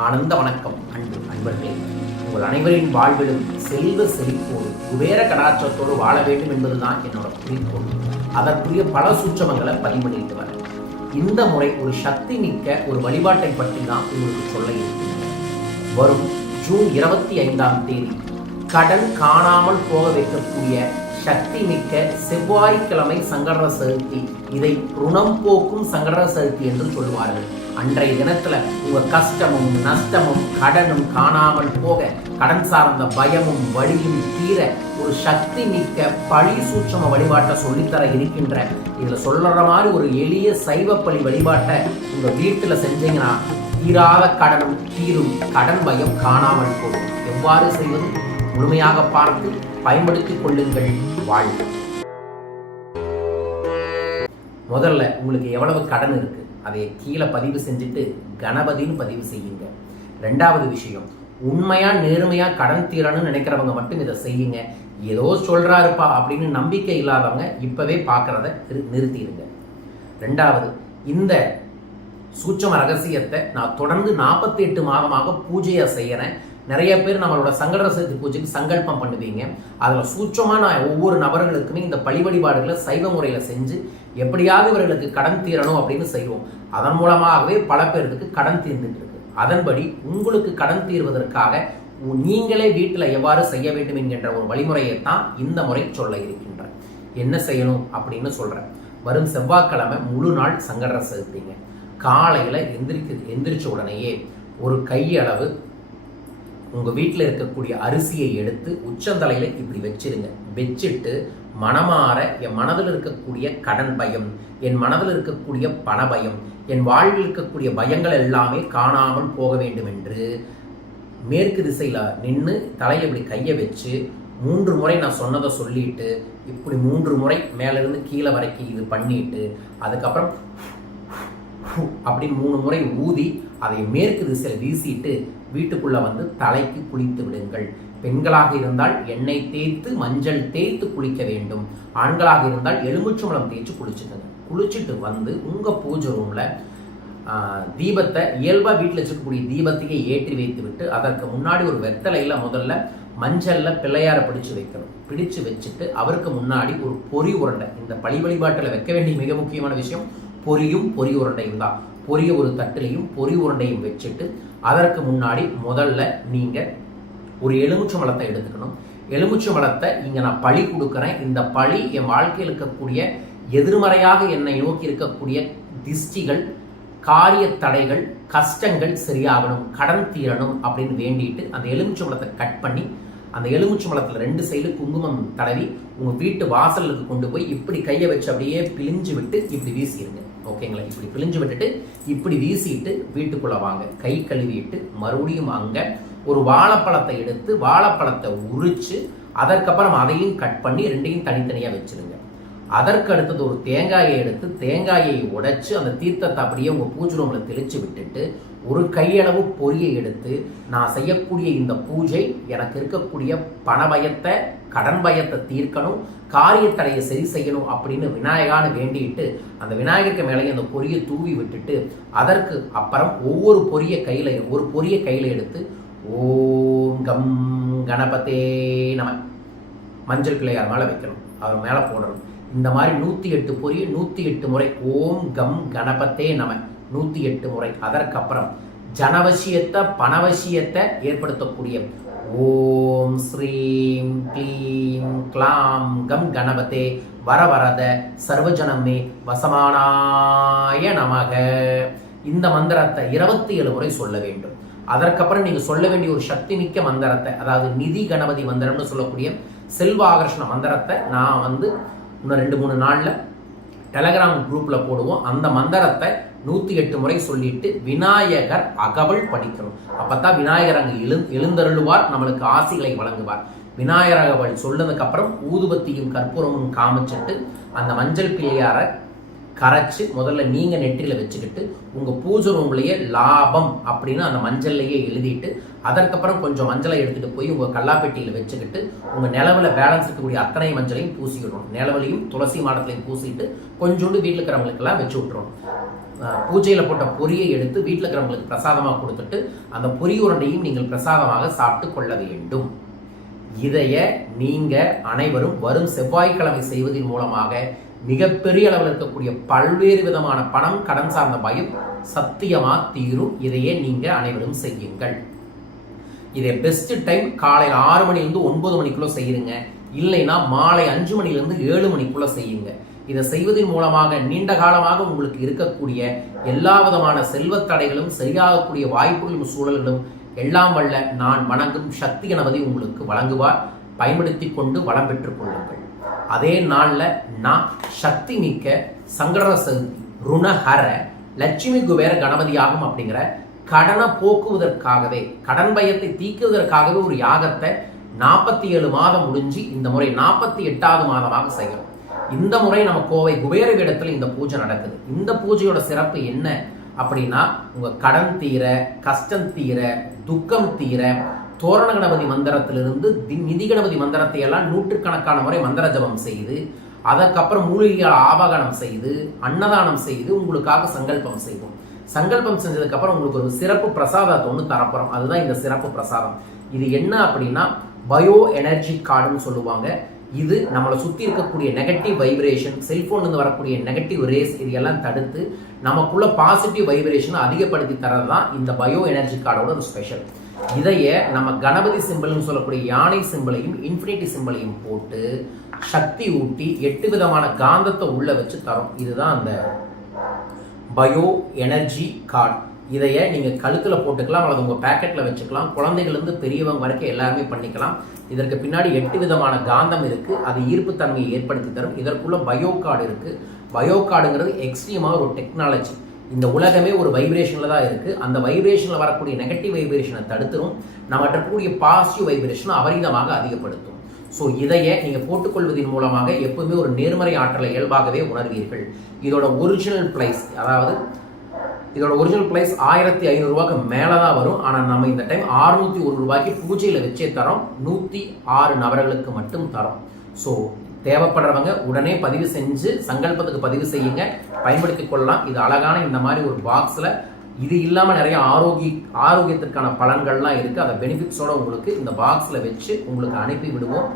ஆனந்த வணக்கம் அன்பு அன்பர்களே. உங்கள் அனைவரின் வாழ்விலும் செல்வ செழிப்போடு குபேர கடாட்சத்தோடு வாழ வேண்டும் என்பதுதான் என்னோட குறிக்கோள். அதற்குரிய பல சூட்சமங்களை பதிவு வரேன் இந்த முறை ஒரு சக்தி மிக்க ஒரு வழிபாட்டை பற்றி தான் உங்களுக்கு சொல்ல இருக்கிறேன் வரும் ஜூன் இருபத்தி ஐந்தாம் தேதி கடன் காணாமல் போக வைக்கக்கூடிய சக்தி மிக்க செவ்வாய்க்கிழமை சங்கடர சதுர்த்தி. இதை ருணம் போக்கும் சங்கடர சதுர்த்தி என்று சொல்லுவார்கள். அன்றைய தினத்துல உங்க கஷ்டமும் நஷ்டமும் கடனும் காணாமல் போக கடன் சார்ந்த பயமும் வழியும் தீர ஒரு சக்தி மிக்க பழி சூட்சம வழிபாட்டை சொல்லித்தர இருக்கின்ற இதுல சொல்ற மாதிரி ஒரு எளிய சைவ பழி வழிபாட்டை உங்க வீட்டுல செஞ்சீங்கன்னா தீராத கடனும் தீரும் கடன் பயம் காணாமல் போகும். எவ்வாறு செய்வது? முழுமையாக பார்த்து பயன்படுத்திக் கொள்ளுங்கள் வாழ்வு முதல்ல உங்களுக்கு எவ்வளவு கடன் இருக்கு? அதை கீழே பதிவு செஞ்சுட்டு கணபதின்னு பதிவு செய்யுங்க. ரெண்டாவது விஷயம் உண்மையாக நேர்மையாக கடன் தீரணும்னு நினைக்கிறவங்க மட்டும் இதை செய்யுங்க. ஏதோ சொல்கிறாருப்பா அப்படின்னு நம்பிக்கை இல்லாதவங்க இப்போவே பார்க்குறத நிறு- நிறுத்திடுங்க. ரெண்டாவது இந்த சூட்சம ரகசியத்தை நான் தொடர்ந்து நாற்பத்தி எட்டு மாதமாக பூஜையை செய்கிறேன் நிறைய பேர் நம்மளோட சங்கட சதுர்த்தி பூஜைக்கு சங்கல்பம் பண்ணுவீங்க. அதில் சூட்சமாக நான் ஒவ்வொரு நபர்களுக்குமே இந்த பழி வழிபாடுகளை சைவ முறையில் செஞ்சு எப்படியாவது இவர்களுக்கு கடன் தீரணும் அப்படின்னு செய்வோம். அதன் மூலமாகவே பல பேருக்கு கடன் தீர்ந்துட்டு இருக்கு. அதன்படி உங்களுக்கு கடன் தீர்வதற்காக நீங்களே வீட்டில் எவ்வாறு செய்ய வேண்டும் என்கின்ற ஒரு வழிமுறையை தான் இந்த முறை சொல்ல இருக்கின்றேன் என்ன செய்யணும் அப்படின்னு சொல்கிறேன் வரும் செவ்வாய்க்கிழமை முழு நாள் சங்கடரை செலுத்திங்க காலையில் எந்திரிக்க எந்திரிச்ச உடனேயே ஒரு கையளவு உங்கள் வீட்டில் இருக்கக்கூடிய அரிசியை எடுத்து உச்சந்தலையில் இப்படி வச்சிருங்க. வச்சுட்டு மனமாற என் மனதில் இருக்கக்கூடிய கடன் பயம் என் மனதில் இருக்கக்கூடிய பண பயம் என் வாழ்வில் இருக்கக்கூடிய பயங்கள் எல்லாமே காணாமல் போக வேண்டும் என்று மேற்கு திசையில் நின்று தலையை இப்படி கையை வச்சு மூன்று முறை நான் சொன்னதை சொல்லிட்டு இப்படி மூன்று முறை மேலேருந்து கீழே வரைக்கும் இது பண்ணிட்டு அதுக்கப்புறம் அப்படின்னு மூணு முறை ஊதி அதை மேற்கு திசையில் வீசிட்டு வீட்டுக்குள்ளே வந்து தலைக்கு குளித்து விடுங்கள். பெண்களாக இருந்தால் எண்ணெய் தேய்த்து மஞ்சள் தேய்த்து குளிக்க வேண்டும். ஆண்களாக இருந்தால் எலுமிச்சம்பழம் தேய்ச்சி குளிச்சுக்கோங்க. குளிச்சுட்டு வந்து உங்கள் பூஜை ரூம்ல ஆஹ், தீபத்தை இயல்பாக வீட்டில் வச்சிருக்கக்கூடிய தீபத்தையே ஏற்றி வைத்து விட்டு அதற்கு முன்னாடி ஒரு வெத்தலையில முதல்ல மஞ்சளில் பிள்ளையாரை பிடிச்சு வைக்கணும். பிடிச்சு வச்சுட்டு அவருக்கு முன்னாடி ஒரு பொறி உருண்டை. இந்த பழி வழிபாட்டில் வைக்க வேண்டிய மிக முக்கியமான விஷயம் பொரியும் பொரி உருண்டையும் தான். பொரிய ஒரு தட்டிலையும் பொரி உருண்டையும் வச்சுட்டு அதற்கு முன்னாடி முதல்ல நீங்கள் ஒரு எலுமிச்சை வளத்தை எடுத்துக்கணும். எலுமிச்சை வளத்தை இங்கே நான் பழி கொடுக்குறேன். இந்த பழி என் வாழ்க்கையில் இருக்கக்கூடிய எதிர்மறையாக என்னை நோக்கி இருக்கக்கூடிய திஷ்டிகள் காரிய தடைகள் கஷ்டங்கள் சரியாகணும் கடன் தீரணும் அப்படின்னு வேண்டிட்டு அந்த எலுமிச்சை வளத்தை கட் பண்ணி அந்த எலுமிச்சை வளத்தில் ரெண்டு சைடு குங்குமம் தடவி உங்கள் வீட்டு வாசலுக்கு கொண்டு போய் இப்படி கையை வச்சு அப்படியே பிழிஞ்சு விட்டு இப்படி வீசிடுங்க ஓகேங்களா இப்படி பிழிஞ்சு விட்டுட்டு இப்படி வீசிட்டு வீட்டுக்குள்ளே வாங்க. கை கழுவிட்டு மறுபடியும் அங்கே ஒரு வாழைப்பழத்தை எடுத்து வாழைப்பழத்தை உரிச்சு அதற்கப்புறம் அதையும் கட் பண்ணி ரெண்டையும் தனித்தனியாக வச்சுருங்க. அதற்கு அடுத்தது ஒரு தேங்காயை எடுத்து தேங்காயை உடைச்சு அந்த தீர்த்தத்தை அப்படியே உங்கள் பூஜை ரூமில் தெளித்து விட்டுட்டு ஒரு கையளவு பொரியை எடுத்து நான் செய்யக்கூடிய இந்த பூஜை எனக்கு இருக்கக்கூடிய பண பயத்தை கடன் பயத்தை தீர்க்கணும் காரியத்தடையை சரி செய்யணும் அப்படின்னு விநாயகான்னு வேண்டிட்டு அந்த விநாயகருக்கு மேலேயே அந்த பொரியை தூவி விட்டுட்டு அதற்கு அப்புறம் ஒவ்வொரு பொரிய கையில் ஒரு பொரிய கையில் எடுத்து ஓம் கம் கணபதே நம மஞ்சள் பிள்ளையார் மேலே வைக்கணும் அவர் மேலே போடணும். இந்த மாதிரி நூற்றி எட்டு பொரிய நூற்றி எட்டு முறை ஓம் கம் கணபத்தே நம நூற்றி எட்டு முறை. அதற்கப்புறம் ஜனவசியத்தை பணவசியத்தை ஏற்படுத்தக்கூடிய ஓம் ஸ்ரீம் க்ளீம் க்ளாம் கம் கணபதே வர வரத சர்வஜனமே வசமானாய நமக. இந்த மந்திரத்தை இருபத்தி ஏழு முறை சொல்ல வேண்டும். அதற்கப்புறம் நீங்கள் சொல்ல வேண்டிய ஒரு சக்தி மிக்க மந்திரத்தை அதாவது நிதி கணபதி மந்திரம்னு சொல்லக்கூடிய செல்வாகர்ஷண மந்திரத்தை நான் வந்து இன்னும் ரெண்டு மூணு நாளில் டெலகிராம் குரூப்பில் போடுவோம். அந்த மந்திரத்தை நூற்றி எட்டு முறை சொல்லிட்டு விநாயகர் அகவல் படிக்கணும். அப்பதான் விநாயகர் அங்கு எழு எழுந்தருளுவார் நம்மளுக்கு ஆசிகளை வழங்குவார். விநாயகர் அகவல் சொன்னதுக்கப்புறம் ஊதுபத்தியும் கற்பூரமும் காமிச்சிட்டு அந்த மஞ்சள் பிள்ளையாரை கரைச்சு முதல்ல நீங்கள் நெற்றியில் வச்சுக்கிட்டு உங்கள் பூஜை ரூம்லேயே லாபம் அப்படின்னு அந்த மஞ்சள்லையே எழுதிட்டு அதற்கப்புறம் கொஞ்சம் மஞ்சளை எடுத்துகிட்டு போய் உங்கள் கல்லாப்பெட்டியில் வச்சுக்கிட்டு உங்கள் நிலவில் பேலன்ஸ் இருக்கக்கூடிய அத்தனை மஞ்சளையும் பூசி விடணும் நிலவிலையும் துளசி மாடத்திலையும் பூசிட்டு கொஞ்சோண்டு வீட்டில் இருக்கிறவங்களுக்கெல்லாம் வச்சு விட்டுறணும். பூஜையில் போட்ட பொரியை எடுத்து வீட்டில் இருக்கிறவங்களுக்கு பிரசாதமாக கொடுத்துட்டு அந்த பொரி உருண்டையும் நீங்கள் பிரசாதமாக சாப்பிட்டு கொள்ள வேண்டும். இதைய நீங்கள் அனைவரும் வரும் செவ்வாய்க்கிழமை செய்வதன் மூலமாக மிகப்பெரிய அளவில் இருக்கக்கூடிய பல்வேறு விதமான பணம் கடன் சார்ந்த பயம் சத்தியமாக தீரும். இதையே நீங்கள் அனைவரும் செய்யுங்கள். இதை பெஸ்ட் டைம் காலையில் ஆறு மணிலேருந்து ஒன்பது மணிக்குள்ளே செய்யுங்க. இல்லைன்னா மாலை அஞ்சு மணிலேருந்து ஏழு மணிக்குள்ளே செய்யுங்க. இதை செய்வதன் மூலமாக நீண்ட காலமாக உங்களுக்கு இருக்கக்கூடிய எல்லா விதமான செல்வத்தடைகளும் சரியாகக்கூடிய வாய்ப்புகளும் சூழல்களும் எல்லாம் வல்ல நான் வணங்கும் சக்தி கணபதி உங்களுக்கு வழங்குவார். பயன்படுத்தி கொண்டு வளம் பெற்றுக் கொள்ளுங்கள். அதே நாளில் நான் சக்தி மிக்க சங்கர சதுர்த்தி ருணஹர லட்சுமி குபேர கணபதியாகும் அப்படிங்கிற கடனை போக்குவதற்காகவே கடன் பயத்தை தீக்குவதற்காகவே ஒரு யாகத்தை நாற்பத்தி ஏழு மாதம் முடிஞ்சு இந்த முறை நாற்பத்தி எட்டாவது மாதமாக செய்யணும் இந்த முறை நம்ம கோவை குபேர இடத்துல இந்த பூஜை நடக்குது. இந்த பூஜையோட சிறப்பு என்ன அப்படின்னா உங்க கடன் தீர கஷ்டம் தீர துக்கம் தீர தோரண கணபதி மந்திரத்திலிருந்து தி- நிதி கணபதி மந்திரத்தை எல்லாம் நூற்றுக்கணக்கான முறை மந்திர ஜபம் செய்து அதற்கப்புறம் மூலிகையால் ஆவாகனம் செய்து அன்னதானம் செய்து உங்களுக்காக சங்கல்பம் செய்வோம். சங்கல்பம் செஞ்சதுக்கப்புறம் உங்களுக்கு ஒரு சிறப்பு பிரசாதத்தை ஒன்று தரப்போறோம். அதுதான் இந்த சிறப்பு பிரசாதம். இது என்ன அப்படின்னா பயோ எனர்ஜி கார்டுன்னு சொல்லுவாங்க. இது நம்மளை சுற்றி இருக்கக்கூடிய நெகட்டிவ் வைப்ரேஷன் செல்ஃபோன்லேருந்து வரக்கூடிய நெகட்டிவ் ரேஸ் இது எல்லாம் தடுத்து நமக்குள்ள பாசிட்டிவ் வைப்ரேஷனை அதிகப்படுத்தி தரது தான் இந்த பயோ எனர்ஜி கார்டோட ஒரு ஸ்பெஷல் இதையே நம்ம கணபதி சிம்பிள்னு சொல்லக்கூடிய யானை சிம்பிளையும் இன்ஃபினிட்டி சிம்பிளையும் போட்டு சக்தி ஊட்டி எட்டு விதமான காந்தத்தை உள்ளே வச்சு தரும். இதுதான் அந்த பயோ எனர்ஜி கார்டு. இதைய நீங்கள் கழுத்தில் போட்டுக்கலாம் அல்லது உங்கள் பேக்கெட்டில் வச்சுக்கலாம். குழந்தைகள்லேருந்து பெரியவங்க வரைக்கும் எல்லாருமே பண்ணிக்கலாம். இதற்கு பின்னாடி எட்டு விதமான காந்தம் இருக்குது அது ஈர்ப்பு தன்மையை ஏற்படுத்தி தரும். இதற்குள்ள பயோ கார்டு இருக்குது பயோ கார்டுங்கிறது எக்ஸ்ட்ரீமாக ஒரு டெக்னாலஜி இந்த உலகமே ஒரு வைப்ரேஷனில் தான் இருக்குது அந்த வைப்ரேஷனில் வரக்கூடிய நெகட்டிவ் வைப்ரேஷனை தடுத்துரும். நம்மகிட்ட இருக்கக்கூடிய பாசிட்டிவ் வைப்ரேஷனை அபரிதமாக அதிகப்படுத்தும். ஸோ இதையே நீங்கள் போட்டுக்கொள்வதன் மூலமாக எப்பவுமே ஒரு நேர்மறை ஆற்றலை இயல்பாகவே உணர்வீர்கள். இதோட ஒரிஜினல் ப்ரைஸ் அதாவது இதோட ஒரிஜினல் ப்ரைஸ் ஆயிரத்தி ஐநூறுரூவாக்கு மேலே தான் வரும். ஆனால் நம்ம இந்த டைம் அறுநூத்தி ஒரு ரூபாய்க்கு பூஜையில் வச்சே தரோம். நூற்றி ஆறு நபர்களுக்கு மட்டும் தரோம். ஸோ தேவைப்படுறவங்க உடனே பதிவு செஞ்சு சங்கல்பத்துக்கு பதிவு செய்யுங்க. பயன்படுத்தி கொள்ளலாம். இது அழகான இந்த மாதிரி ஒரு பாக்ஸில் இது இல்லாமல் நிறைய ஆரோக்கிய ஆரோக்கியத்திற்கான பலன்கள்லாம் இருக்குது அதை பெனிஃபிட்ஸோடு உங்களுக்கு இந்த பாக்ஸில் வச்சு உங்களுக்கு அனுப்பி விடுவோம்.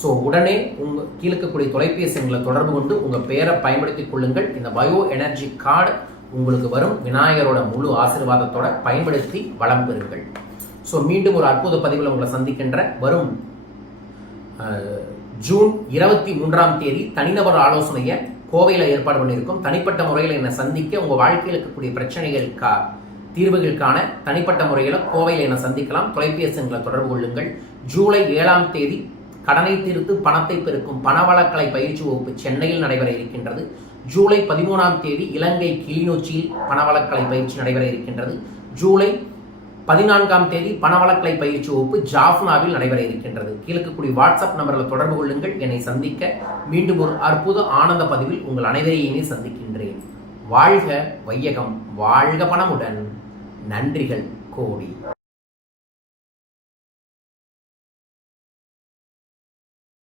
ஸோ உடனே உங்கள் கீழக்கக்கூடிய தொலைபேசி எங்களை தொடர்பு கொண்டு உங்கள் பேரை பயன்படுத்திக் கொள்ளுங்கள். இந்த பயோ எனர்ஜி கார்டு உங்களுக்கு வரும் விநாயகரோட முழு ஆசீர்வாதத்தோட பயன்படுத்தி வளம் பெறுங்கள். ஸோ மீண்டும் ஒரு அற்புத பதிவில் உங்களை சந்திக்கின்ற வரும் ஜூன் இருபத்தி மூன்றாம் தேதி தனிநபர் ஆலோசனையை கோவையில் ஏற்பாடு பண்ணியிருக்கோம். தனிப்பட்ட முறையில் என்னை சந்திக்க உங்கள் வாழ்க்கையில் இருக்கக்கூடிய பிரச்சனைகளுக்கா தீர்வுகளுக்கான தனிப்பட்ட முறையில் கோவையில் என்னை சந்திக்கலாம். தொலைபேசிங்களை தொடர்பு கொள்ளுங்கள். ஜூலை ஏழாம் தேதி கடனை தீர்த்து பணத்தை பெருக்கும் பணவளக்கலை பயிற்சி வகுப்பு சென்னையில் நடைபெற இருக்கின்றது. ஜூலை பதிமூணாம் தேதி இலங்கை கிளிநொச்சியில் பணவளக்கலை பயிற்சி நடைபெற இருக்கின்றது. ஜூலை பதினான்காம் தேதி பணவளக்கலை பயிற்சி வகுப்பு ஜாஃப்னாவில் நடைபெற இருக்கின்றது. கீழக்கக்கூடிய வாட்ஸ்அப் நம்பரில் தொடர்பு கொள்ளுங்கள். என்னை சந்திக்க மீண்டும் ஒரு அற்புத ஆனந்த பதிவில் உங்கள் அனைவரையுமே சந்திக்கின்றேன். வாழ்க வையகம் வாழ்க பணமுடன். நன்றிகள் கோடி.